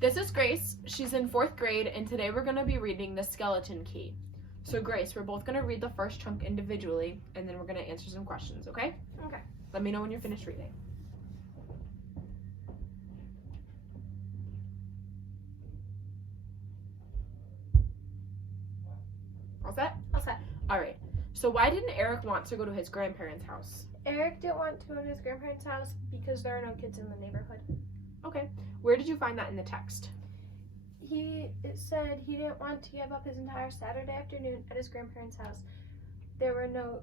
This is Grace. She's in 4th grade, and today we're going to be reading The Skeleton Key. So Grace, we're both going to read the first chunk individually, and then we're going to answer some questions, okay? Okay. Let me know when you're finished reading. All set? All set. All right. So why didn't Eric want to go to his grandparents' house? Eric didn't want to go to his grandparents' house because there are no kids in the neighborhood. Okay. Where did you find that in the text? It said he didn't want to give up his entire Saturday afternoon at his grandparents' house. There were no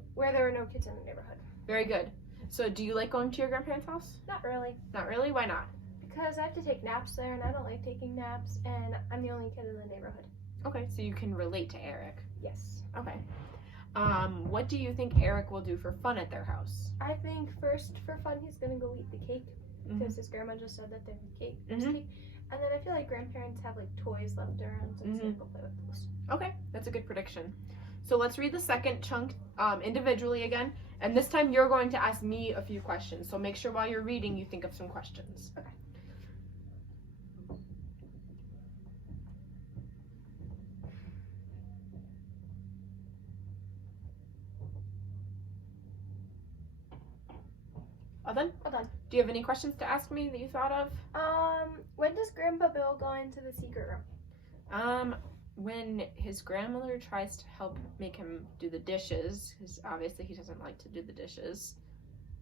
kids in the neighborhood. Very good. So do you like going to your grandparents' house? Not really. Not really? Why not? Because I have to take naps there, and I don't like taking naps, and I'm the only kid in the neighborhood. Okay, so you can relate to Eric. Yes. Okay. What do you think Eric will do for fun at their house? I think first for fun he's gonna go eat the cake because his grandma just said that there's cake. And then I feel like grandparents have like toys left around, so he's gonna go play with those. Okay, that's a good prediction. So let's read the second chunk individually again, and this time you're going to ask me a few questions. So make sure while you're reading you think of some questions. Okay. All done? All done. Do you have any questions to ask me that you thought of? When does Grandpa Bill go into the secret room? When his grandmother tries to help make him do the dishes, because obviously he doesn't like to do the dishes.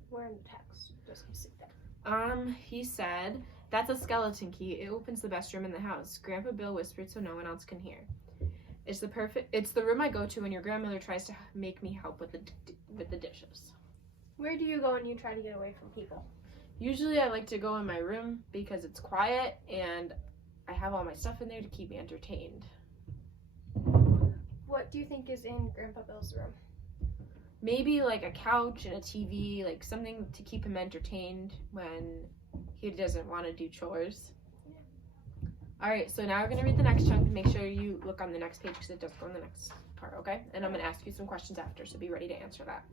Where in the text does he say that? He said, "That's a skeleton key. It opens the best room in the house." Grandpa Bill whispered so no one else can hear. It's the room I go to when your grandmother tries to make me help with the dishes. Where do you go when you try to get away from people? Usually I like to go in my room because it's quiet and I have all my stuff in there to keep me entertained. What do you think is in Grandpa Bill's room? Maybe like a couch and a TV, like something to keep him entertained when he doesn't want to do chores. Yeah. Alright, so now we're going to read the next chunk. Make sure you look on the next page because it does go in the next part, okay? And I'm going to ask you some questions after, so be ready to answer that.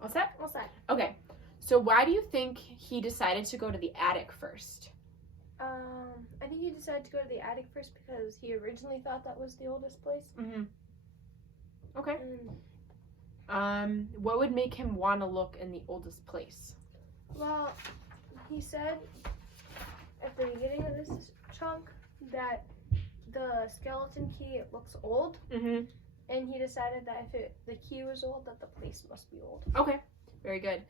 All set? All set. Okay, so why do you think he decided to go to the attic first? I think he decided to go to the attic first because he originally thought that was the oldest place. Okay. What would make him want to look in the oldest place? Well, he said at the beginning of this chunk that the skeleton key looks old. And he decided that if the key was old, that the place must be old. Okay, very good.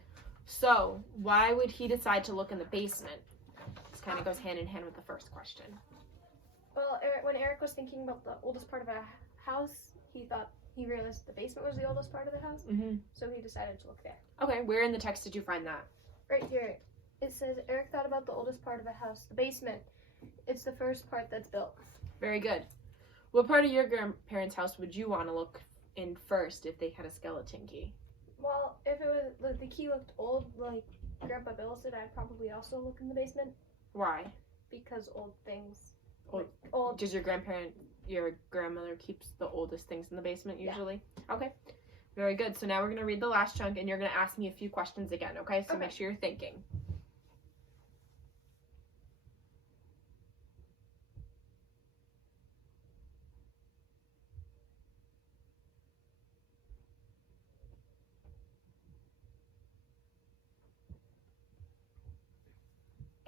So, why would he decide to look in the basement? This kind of goes hand in hand with the first question. Well, when Eric was thinking about the oldest part of a house, he realized the basement was the oldest part of the house. So he decided to look there. Okay, where in the text did you find that? Right here. It says, Eric thought about the oldest part of the house, the basement. It's the first part that's built. Very good. What part of your grandparents' house would you want to look in first if they had a skeleton key? Well, if it was the key looked old, like Grandpa Bill said, I'd probably also look in the basement. Why? Because old things. Old. Does your grandmother keeps the oldest things in the basement usually? Yeah. Okay. Very good. So now we're going to read the last chunk and you're going to ask me a few questions again, okay? So make sure you're thinking.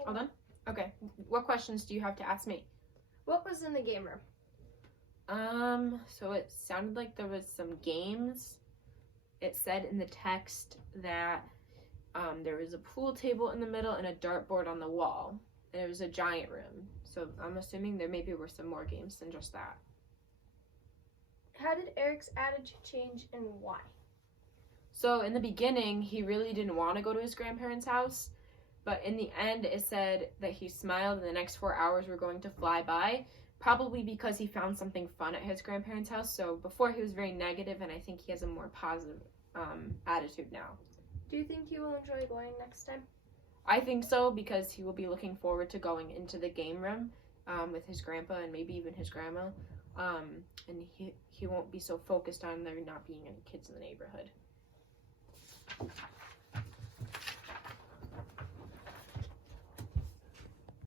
All done? Okay. What questions do you have to ask me? What was in the game room? So it sounded like there was some games. It said in the text that there was a pool table in the middle and a dartboard on the wall. And it was a giant room. So I'm assuming there maybe were some more games than just that. How did Eric's attitude change and why? So in the beginning, he really didn't want to go to his grandparents' house. But in the end, it said that he smiled and the next 4 hours were going to fly by. probably because he found something fun at his grandparents' house. So before he was very negative, and I think he has a more positive attitude now. Do you think he will enjoy going next time? I think so, because he will be looking forward to going into the game room with his grandpa and maybe even his grandma. And he won't be so focused on there not being any kids in the neighborhood.